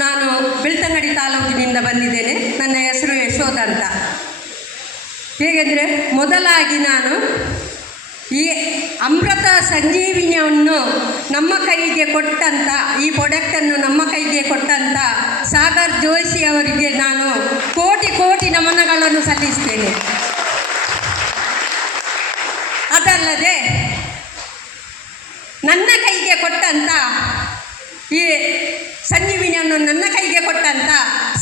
ನಾನು ಬೆಳ್ತಂಗಡಿ ತಾಲೂಕಿನಿಂದ ಬಂದಿದ್ದೇನೆ. ನನ್ನ ಹೆಸರು ಯಶೋಧ ಅಂತ. ಹೇಗೆಂದರೆ, ಮೊದಲಾಗಿ ನಾನು ಈ ಅಮೃತ ಸಂಜೀವಿನಿಯನ್ನು ನಮ್ಮ ಕೈಗೆ ಕೊಟ್ಟಂಥ, ಈ ಪ್ರಾಡಕ್ಟನ್ನು ನಮ್ಮ ಕೈಗೆ ಕೊಟ್ಟಂಥ ಸಾಗರ್ ಜೋಶಿ ಅವರಿಗೆ ನಾನು ಕೋಟಿ ಕೋಟಿ ನಮನಗಳನ್ನು ಸಲ್ಲಿಸ್ತೇನೆ. ಅದಲ್ಲದೆ ನನ್ನ ಕೈಗೆ ಕೊಟ್ಟಂಥ, ಈ ಸಂಜೀವಿನಿಯನ್ನು ನನ್ನ ಕೈಗೆ ಕೊಟ್ಟಂಥ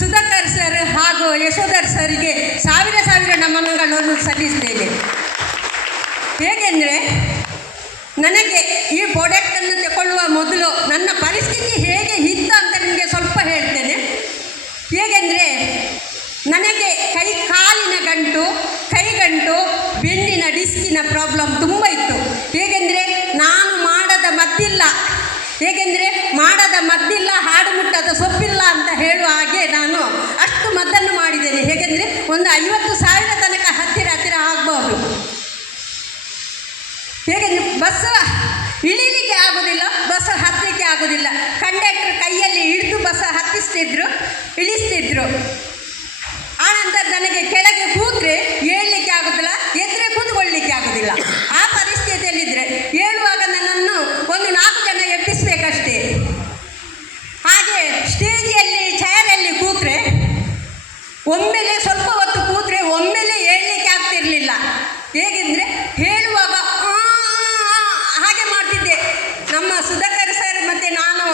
ಸುಧಾಕರ್ ಸರ್ ಹಾಗೂ ಯಶೋಧರ್ ಸರ್ಗೆ ಸಾವಿರ ಸಾವಿರ ನಮನಗಳನ್ನು ಸಲ್ಲಿಸ್ತೇನೆ. ಹೇಗೆಂದರೆ, ನನಗೆ ಈ ಪ್ರಾಡಕ್ಟನ್ನು ತಗೊಳ್ಳುವ ಮೊದಲು ನನ್ನ ಪರಿಸ್ಥಿತಿ ಹೇಗೆ ಇತ್ತು ಅಂತ ನಿಮಗೆ ಸ್ವಲ್ಪ ಹೇಳ್ತೇನೆ. ಹೇಗೆಂದರೆ, ನನಗೆ ಕಾಲಿನ ಗಂಟು, ಕೈಗಂಟು, ಬೆನ್ನಿನ ಡಿಸ್ಕಿನ ಪ್ರಾಬ್ಲಮ್ ತುಂಬ ಇತ್ತು. ಹೇಗೆಂದರೆ, ನಾನು ಮಾಡದ ಮದ್ದಿಲ್ಲ, ಹೇಗೆಂದರೆ ಮಾಡದ ಮದ್ದಿಲ್ಲ, ಹಾಡು ಮುಟ್ಟದ ಸೊಪ್ಪಿಲ್ಲ ಅಂತ ಹೇಳುವ ಹಾಗೆ ನಾನು ಅಷ್ಟು ಮದ್ದನ್ನು ಮಾಡಿದ್ದೇನೆ. ಹೇಗೆಂದರೆ, ಒಂದು 50,000 ತನಕ ಹತ್ತಿರ ಆಗ್ಬೋದು. ಹೇಗೆಂದರೆ, ಬಸ್ ಇಳಿಲಿಕ್ಕೆ ಆಗೋದಿಲ್ಲ, ಬಸ್ ಹತ್ತಲಿಕ್ಕೆ ಆಗೋದಿಲ್ಲ. ಕಂಡಕ್ಟರ್ ಕೈಯಲ್ಲಿ ಹಿಡಿದು ಬಸ್ ಇಳಿಸ್ತಿದ್ರು. ಆನಂತರ ನನಗೆ ಕೆಳಗೆ ಕೂತ್ರೆ ಏಳಲಿಕ್ಕೆ ಆಗೋದಿಲ್ಲ, ಎದುರೇ ಕೂತ್ಕೊಳ್ಳಲಿಕ್ಕೆ ಆಗೋದಿಲ್ಲ. ಆ ಪರಿಸ್ಥಿತಿಯಲ್ಲಿದ್ದರೆ ಹೇಳುವಾಗ ನನ್ನನ್ನು ಒಂದು 4 ಜನ ಎಬ್ಬಿಸಬೇಕಷ್ಟೇ. ಹಾಗೆ ಸ್ಟೇಜಿಯಲ್ಲಿ ಚೇರಲ್ಲಿ ಕೂತ್ರೆ ಒಮ್ಮೆಲೆ ಸ್ವಲ್ಪ ಹೊತ್ತು ಕೂತ್ರೆ ಒಮ್ಮೆಲೆ ಹೇಳಲಿಕ್ಕೆ ಆಗ್ತಿರಲಿಲ್ಲ. ಹೇಗೆಂದರೆ, ಹೇಳುವಾಗ ಹಾಗೆ ಮಾಡ್ತಿದ್ದೆ. ನಮ್ಮ ಸುಧಾಕರ್ ಸರ್ ಮತ್ತು ನಾನು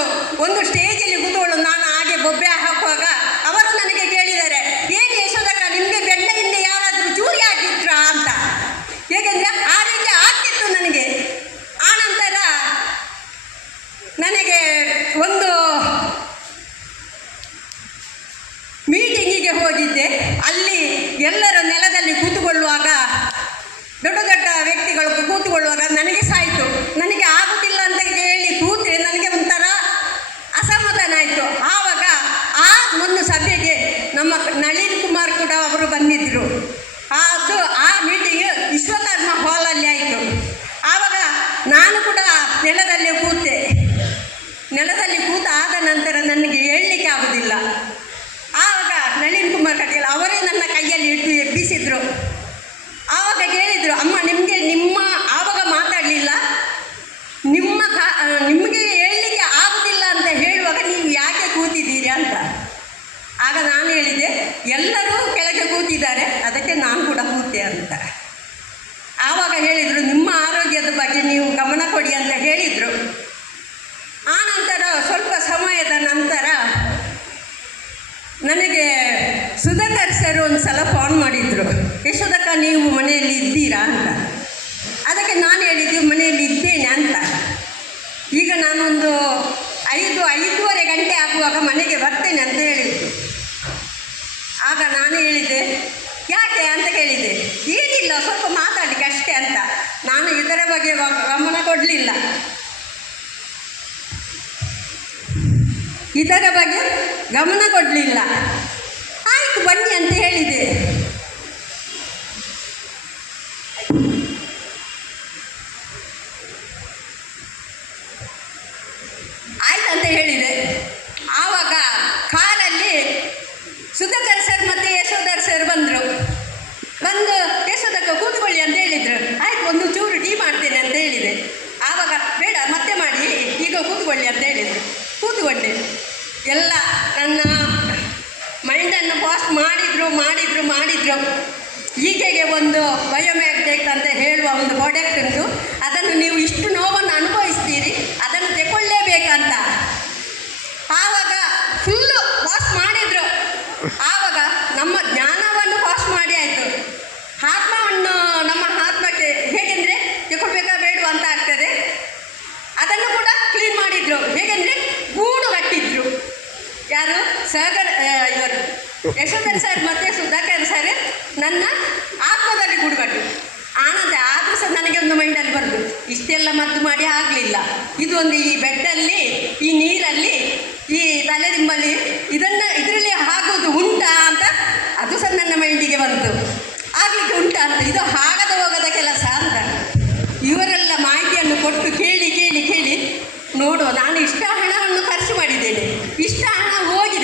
ಒಂದು ಸ್ಟೇಜಲ್ಲಿ ಕೂತ್ಕೊಳ್ಳೋದು, ನಾನು ಹಾಗೆ ಬೊಬ್ಬೆ ಹಾಕುವಾಗ ಅವರು ನನಗೆ ಕೇಳಿದ್ದಾರೆ, ಏನು ಯಶೋಧಕ್ಕ, ನಿಮಗೆ ಬೆಣ್ಣೆಯಿಂದ ಯಾರಾದರೂ ಚೂರಿ ಹಾಕಿಟ್ರಾ ಅಂತ. ಹೇಗೆಂದರೆ, ಆ ರೀತಿ ಆಗ್ತಿತ್ತು ನನಗೆ. ಆನಂತರ ನನಗೆ ಒಂದು ಮೀಟಿಂಗಿಗೆ ಹೋಗಿದ್ದೆ. ಅಲ್ಲಿ ಎಲ್ಲರ ನೆಲದಲ್ಲಿ ಕೂತುಕೊಳ್ಳುವಾಗ, ದೊಡ್ಡ ದೊಡ್ಡ ವ್ಯಕ್ತಿಗಳು ಕೂತುಕೊಳ್ಳುವಾಗ ನನಗೆ ಸಾಯಿತು. ನನಗೆ ಆಗುತ್ತಿಲ್ಲ ಅಂತ ಹೇಳಿ ಕೂತ್ರೆ ನನಗೆ ಒಂಥರ ಅಸಮಾಧಾನ ಆಯಿತು. ಆವಾಗ ಆ ಒಂದು ಸಭೆಗೆ ನಮ್ಮ ನಳಿನ್ ಕುಮಾರ್ ಕೂಡ ಅವರು ಬಂದಿದ್ದರು. ಆ ಮೀಟಿಂಗ್ ವಿಶ್ವಕರ್ಮ ಹಾಲಲ್ಲಿ ಆಯಿತು. ಆವಾಗ ನಾನು ಕೂಡ ನೆಲದಲ್ಲಿ ಕೂತೆ. ನೆಲದಲ್ಲಿ ಕೂತಾದ ನಂತರ ನನಗೆ ಹೇಳಲಿಕ್ಕೆ ಆಗೋದಿಲ್ಲ. ಆವಾಗ ನಳಿನ್ ಕುಮಾರ್ ಕಟೀಲ್ ಅವರೇ ನನ್ನ ಕೈಯಲ್ಲಿ ಇಟ್ಟು ಎಬ್ಬಿಸಿದರು. ಆವಾಗ ಕೇಳಿದರು, ಅಮ್ಮ ನಿಮ್ಮ ಆವಾಗ ಮಾತಾಡಲಿಲ್ಲ, ನಿಮಗೆ ಹೇಳಲಿಕ್ಕೆ ಆಗೋದಿಲ್ಲ ಅಂತ ಹೇಳುವಾಗ ನೀವು ಯಾಕೆ ಕೂತಿದ್ದೀರಿ ಅಂತ. ಆಗ ನಾನು ಹೇಳಿದೆ, ಎಲ್ಲರೂ ಕೆಳಗೆ ಕೂತಿದ್ದಾರೆ, ಅದಕ್ಕೆ ನಾನು ಕೂಡ ಕೂತೆ ಅಂತ. ಆವಾಗ ಹೇಳಿದರು, ನಿಮ್ಮ ಆರೋಗ್ಯದ ಬಗ್ಗೆ ನೀವು ಗಮನ ಕೊಡಿ ಅಂತ ಹೇಳಿದರು. ಆನಂತರ ಸ್ವಲ್ಪ ಸಮಯದ ನಂತರ ನನಗೆ ಸುಧಾಕರ್ ಸರ್ ಒಂದು ಸಲ ಫೋನ್ ಮಾಡಿದರು, ಯಶೋಧಕ್ಕ ನೀವು ಮನೆಯಲ್ಲಿ ಇದ್ದೀರಾ ಅಂತ. ಅದಕ್ಕೆ ನಾನು ಹೇಳಿದ್ದು ಮನೆಯಲ್ಲಿ ಇದ್ದೇನೆ ಅಂತ. ಈಗ ನಾನೊಂದು 5-5:30 ಗಂಟೆ ಆಗುವಾಗ ಮನೆಗೆ ಬರ್ತೇನೆ ಅಂತ ಹೇಳಿದ್ದು. ಆಗ ನಾನು ಹೇಳಿದೆ, ಯಾಕೆ ಅಂತ ಕೇಳಿದೆ. ಏನಿಲ್ಲ, ಸ್ವಲ್ಪ ಮಾತಾಡಲಿಕ್ಕೆ ಅಷ್ಟೇ ಅಂತ. ನಾನು ಇದರ ಬಗ್ಗೆ ಗಮನ ಕೊಡಲಿಲ್ಲ. ಆಯಿತು ಬನ್ನಿ ಅಂತ ಹೇಳಿದೆ. ಆಯ್ತಂತ ಹೇಳಿದೆ. ಆವಾಗ ಕಾರಲ್ಲಿ ಸುಧಾಕರ್ ಸರ್ ಮತ್ತು ಯಶೋಧರ್ ಸರ್ ಬಂದು ಯಶೋಧಕ್ಕ ಕೂತ್ಕೊಳ್ಳಿ ಅಂತ ಹೇಳಿದರು. ಆಯ್ತು, ಒಂದು ಚೂರು ಟೀ ಮಾಡ್ತೇನೆ ಅಂತ ಹೇಳಿದೆ. ಆವಾಗ ಬೇಡ ಮತ್ತೆ ಮಾಡಿ, ಈಗ ಕೂತ್ಕೊಳ್ಳಿ ಅಂತ ಹೇಳಿದರು. ಕೂತ್ಕೊಂಡೆ. ಎಲ್ಲ ನನ್ನ ಮೈಂಡನ್ನು ವಾಶ್ ಮಾಡಿದ್ರು. ಈಕೆಗೆ ಒಂದು ಬಯೋಮ್ಯಾಗ್ನೆಟ್ ಅಂತ ಹೇಳುವ ಒಂದು ಪ್ರಾಡಕ್ಟ್ ಉಂಟು, ಅದನ್ನು ನೀವು ಇಷ್ಟು ನೋವನ್ನು ಅನುಭವಿಸ್ತೀರಿ, ಅದನ್ನು ತಗೊಳ್ಳೇಬೇಕಂತ. ಆವಾಗ ಫುಲ್ಲು ವಾಶ್ ಮಾಡಿದರು. ಆವಾಗ ನಮ್ಮ ಜ್ಞಾನವನ್ನು ವಾಶ್ ಮಾಡಿ ಆಯಿತು. ನಮ್ಮ ಆತ್ಮಕ್ಕೆ ಹೇಗೆಂದರೆ ತಗೊಳ್ಬೇಕಾ ಬೇಡ ಅಂತ ಆಗ್ತದೆ. ಅದನ್ನು ಕೂಡ ಕ್ಲೀನ್ ಮಾಡಿದರು. ಹೇಗೆಂದರೆ ಗೂಡು ಕಟ್ಟಿದ್ರು. ಯಾರು? ಇವರು ಯಶೋಧರ್ ಸರ್ ಮತ್ತು ಸುಧಾಕರ್ ಸರ್ ನನ್ನ ಆತ್ಮದಲ್ಲಿ ಗೂಡು ಕಟ್ಟಿದ್ರು. ಆನಂತರ ಆದರೂ ಸಹ ನನಗೆ ಒಂದು ಮೈಂಡಲ್ಲಿ ಬರೋದು, ಇಷ್ಟೆಲ್ಲ ಮದ್ದು ಮಾಡಿ ಆಗಲಿಲ್ಲ, ಇದು ಒಂದು ಈ ಬೆಡ್ಡಲ್ಲಿ, ಈ ನೀರಲ್ಲಿ, ಈ ತಲೆದಿಂಬಲ್ಲಿ ಇದರಲ್ಲಿ ಆಗೋದು ಉಂಟಾ ಅಂತ ಅದು ಸಹ ನನ್ನ ಮೈಂಡಿಗೆ ಬಂತು. ಆಗಲಿಕ್ಕೆ ಉಂಟಾ ಅಂತ, ಇದು ಆಗದ ಹೋಗದ ಕೆಲಸ ಅಂತ. ಇವರೆಲ್ಲ ಮಾಹಿತಿಯನ್ನು ಕೊಟ್ಟು ಕೇಳಿ ನೋಡುವ, ನಾನು ಇಷ್ಟ ಹಣವನ್ನು ಖರ್ಚು ಮಾಡಿದ್ದೇನೆ, ಇಷ್ಟ ಹಣ ಹೋಗಿ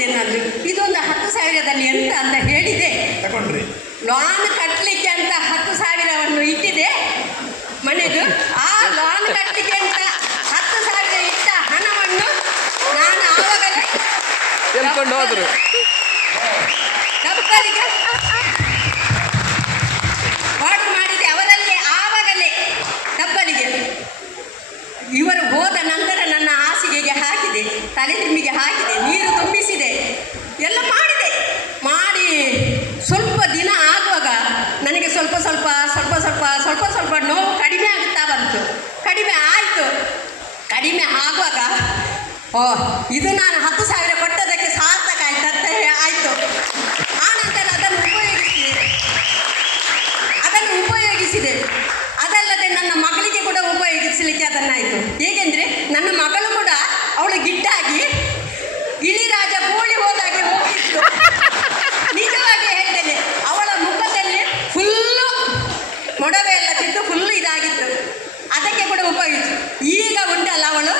ಮುಖದಲ್ಲಿ ಎಂತ ಅಂತ ಹೇಳಿದೆ, ತಗೊಂಡ್ರಿ ಲಾನ್ ಕಟ್ಟಲಿಕ್ಕೆ ಅಂತ 10,000ವನ್ನು ಇಟ್ಟಿದೆ ಮನೆದು. ಆ ಲಾನ್ ಕಟ್ಟಲಿಕ್ಕೆ ಅಂತ 10,000 ಇಟ್ಟ ಹಣವನ್ನು ನಾನು ಆವಾಗಲೇ ಎಲ್ಕೊಂಡು ಹೋದ್ರು. ಡಬ್ಬಲಿಗೆ ಆರ್ಡರ್ ಮಾಡಿದೆ ಅವರಲ್ಲಿ. ಆವಾಗಲೇ ಡಬ್ಬಲಿಗೆ ಇವರು ಹೋದ ನಂತರ ನನ್ನ ಹಾಸಿಗೆಗೆ ಹಾಕಿದೆ, ತಲೆ ತಿಮ್ಮಿಗೆ ಹಾಕಿದೆ, ನೀರು ತುಂಬಿಸಿದೆ, ಎಲ್ಲ ಮಾಡಿದೆ. ಮಾಡಿ ಸ್ವಲ್ಪ ದಿನ ಆಗುವಾಗ ನನಗೆ ಸ್ವಲ್ಪ ಸ್ವಲ್ಪ ಸ್ವಲ್ಪ ಸ್ವಲ್ಪ ಸ್ವಲ್ಪ ಸ್ವಲ್ಪ ನೋವು ಕಡಿಮೆ ಆಗುತ್ತಾ ಬಂತು. ಕಡಿಮೆ ಆಯಿತು. ಕಡಿಮೆ ಆಗುವಾಗ ಓ ಇದು ನಾನು 10,000 ಕೊಟ್ಟದಕ್ಕೆ ಸಾರ್ಥಕ ಆಯ್ತಂತ ಆಯಿತು. ಆನಂತರ ಅದನ್ನು ಉಪಯೋಗಿಸಿದೆ. ಅದಲ್ಲದೆ ನನ್ನ ಮಗಳಿಗೆ ಕೂಡ ಉಪಯೋಗಿಸಲಿಕ್ಕೆ ಅದನ್ನಾಯಿತು. ಹೇಗೆಂದರೆ ನನ್ನ ಮಗಳು ಕೂಡ ಅವಳು ಗಿಡ್ಡಾಗಿ ಇಳಿರಾಜ ಗೋಳಿ ಹೋದಾಗೆ ಹೋಗಿತ್ತು. ನಿಜವಾಗಿ ಹೇಳ್ತೇನೆ, ಅವಳ ಮುಖದಲ್ಲಿ ಫುಲ್ಲು ಮೊಡವೆ ಎಲ್ಲ ತಿದ್ದು ಫುಲ್ಲು ಇದಾಗಿತ್ತು. ಅದಕ್ಕೆ ಕೂಡ ಉಪಯೋಗಿಸಿ. ಈಗ ಉಂಟಲ್ಲ ಅವಳು,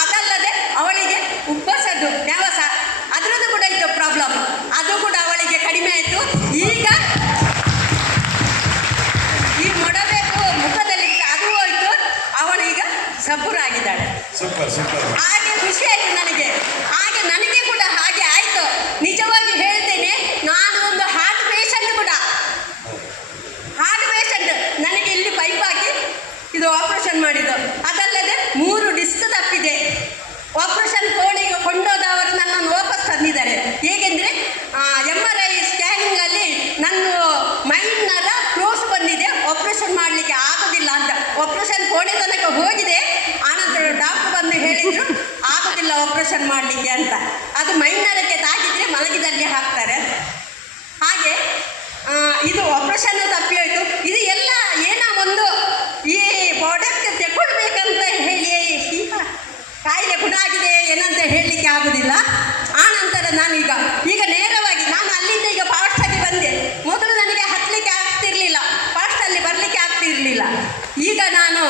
ಅದಲ್ಲದೆ ಅವಳಿಗೆ ಉಬ್ಬಸದ್ದು ನ್ಯಾವಸ ಅದರದ್ದು ಕೂಡ ಇತ್ತು ಪ್ರಾಬ್ಲಮ್. ಅದು ಕೂಡ ಅವಳಿಗೆ ಕಡಿಮೆ ಆಯಿತು. ಈಗ ಈ ಮೊಡವೆ ಮುಖದಲ್ಲಿ ಅದು ಹೋಯಿತು. ಅವಳೀಗ ಸಬ್ಬರಾಗಿದ್ದಾಳೆ. Super super. ಹಾಗೆ ಖುಷಿ ಆಯಿತು ನನಗೆ. ಹಾಗೆ ನನಗೆ ಕೂಡ ಹಾಗೆ ಆಯಿತು. ನಿಜವಾಗಿ ಹೇಳ್ತೇನೆ, ನಾನು ಒಂದು ಹಾರ್ಟ್ ಪೇಷಂಟ್ ಕೂಡ. Heart patient. ನನಗೆ ಇಲ್ಲಿ ಪೈಪ್ ಹಾಕಿ ಇದು ಆಪರೇಷನ್ ಮಾಡಿದ್ದು. ಅದಲ್ಲದೆ 3 ಡಿಸ್ಕ್ ತಪ್ಪಿದೆ. ಆಪರೇಷನ್ ಕೋಣಿಗೆ ಕೊಂಡೋದವರು ನನ್ನನ್ನು ವಾಪಸ್ ತಂದಿದ್ದಾರೆ. ಹೇಗೆಂದರೆ MRI ಸ್ಕ್ಯಾನಿಂಗಲ್ಲಿ ನನ್ನ ಮೈಂಡ್ನೆಲ್ಲ ಕ್ಲೋಸ್ ಬಂದಿದೆ, ಆಪರೇಷನ್ ಮಾಡಲಿಕ್ಕೆ ಆಗೋದಿಲ್ಲ ಅಂತ. ಆಪರೇಷನ್ ಕೋಣೆ ತನಕ ಹೋಗಿದೆ. ಆನಂತರ ಡಾಕ್ಟರ್ ಬಂದು ಹೇಳಿದರು ಆಗೋದಿಲ್ಲ ಆಪರೇಷನ್ ಮಾಡಲಿಕ್ಕೆ ಅಂತ. ಅದು ಮೈಂಡ್ನರಕ್ಕೆ ತಾಗಿದರೆ ಮಲಗಿದಲ್ಲಿ ಹಾಕ್ತಾರೆ. ಹಾಗೆ ಇದು ಆಪರೇಷನ್ ತಪ್ಪಿ ಹೋಯಿತು. ಇದು ಎಲ್ಲ ಏನೋ ಒಂದು ಈ ಪ್ರಾಡಕ್ಟ್ ತಗೊಳ್ಬೇಕಂತ ಹೇಳಿ ಈಗ ಕಾಯಿಲೆ ಗುಣ ಆಗಿದೆ ಏನಂತ ಹೇಳಲಿಕ್ಕೆ ಆಗೋದಿಲ್ಲ. ಆನಂತರ ಈಗ ನೇರವಾಗಿ ನಾನು ಅಲ್ಲಿಂದ ಈಗ ಪಾಸ್ಟಲ್ಲಿ ಬಂದೆ. ಮೊದಲು ನನಗೆ ಹತ್ತಲಿಕ್ಕೆ ಆಗ್ತಿರಲಿಲ್ಲ, ಪಾಸ್ಟಲ್ಲಿ ಬರಲಿಕ್ಕೆ ಆಗ್ತಿರಲಿಲ್ಲ. ಈಗ ನಾನು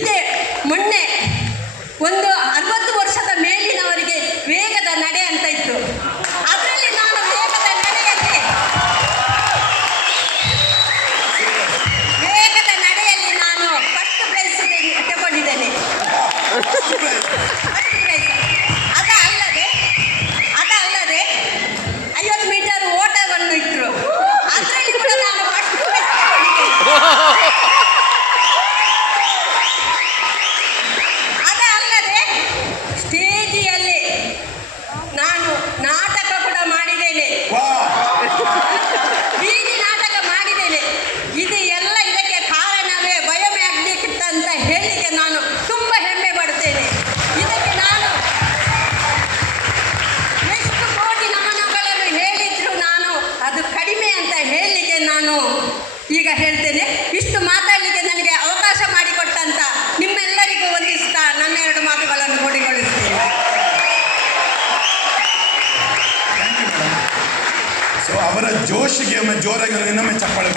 ಇದೇ ಮೊನ್ನೆ ಒಂದು 60 ವರ್ಷದ ಮೇಲಿನವರಿಗೆ ವೇಗದ ನಡೆ ಅಂತ ಇತ್ತು. ಅದರಲ್ಲಿ ನಾನು ವೇಗದ ನಡೆಯಲ್ಲಿ ನಾನು ಫಸ್ಟ್ ಪ್ರೈಸ್ ತಗೊಂಡಿದ್ದೇನೆ. First prize. ಅದಲ್ಲದೆ 50 ಮೀಟರ್ ಓಟವನ್ನು ಇಟ್ಟರು. ಅದರಲ್ಲಿ ಕೂಡ ನಾನು ಫಸ್ಟ್ ಪ್ರೈಸ್ ತಗೊಂಡಿದ್ದೇನೆ. ಅದಲ್ಲದೆ ಸ್ಟೇಜಿಯಲ್ಲಿ ನಾನು ನಾಟಕ ಕೂಡ ಮಾಡಿದ್ದೇನೆ. ಬೀದಿ ನಾಟಕ ಮಾಡಿದ್ದೇನೆ. ಇದು ಎಲ್ಲ ಇದಕ್ಕೆ ಕಾರಣವೇ ಬಯೋಮ್ಯಾಗ್ನೆಟಿಕ್ ಅಂತ ಹೇಳಲಿಕ್ಕೆ ನಾನು ತುಂಬ ಹೆಮ್ಮೆ ಪಡ್ತೇನೆ. ಇದಕ್ಕೆ ನಾನು ಎಷ್ಟು ಕೋಟಿ ನಮನಗಳನ್ನು ಹೇಳಿದ್ರು ನಾನು ಅದು ಕಡಿಮೆ ಅಂತ ಹೇಳಲಿಕ್ಕೆ ನಾನು ಈಗ ಹೇಳ್ತೇನೆ. ಇಷ್ಟು ಮಾತಾಡಲಿಕ್ಕೆ ನನಗೆ ಅವಕಾಶ ಮಾಡಿಕೊಟ್ಟಂತ ನಿಮ್ಮೆಲ್ಲರಿಗೂ ವಂದಿಸ್ತಾ ನನ್ನ 2 ಮಾತುಗಳನ್ನು ಕೊಡಿಗೊಳಿಸ್ತೇನೆ. ಸೊ ಅವರ ಜೋಶಿಗೆ ಒಮ್ಮೆ ಜೋರಾಗಿ ಇನ್ನೊಮ್ಮೆ ಚಪ್ಪಾಳೆ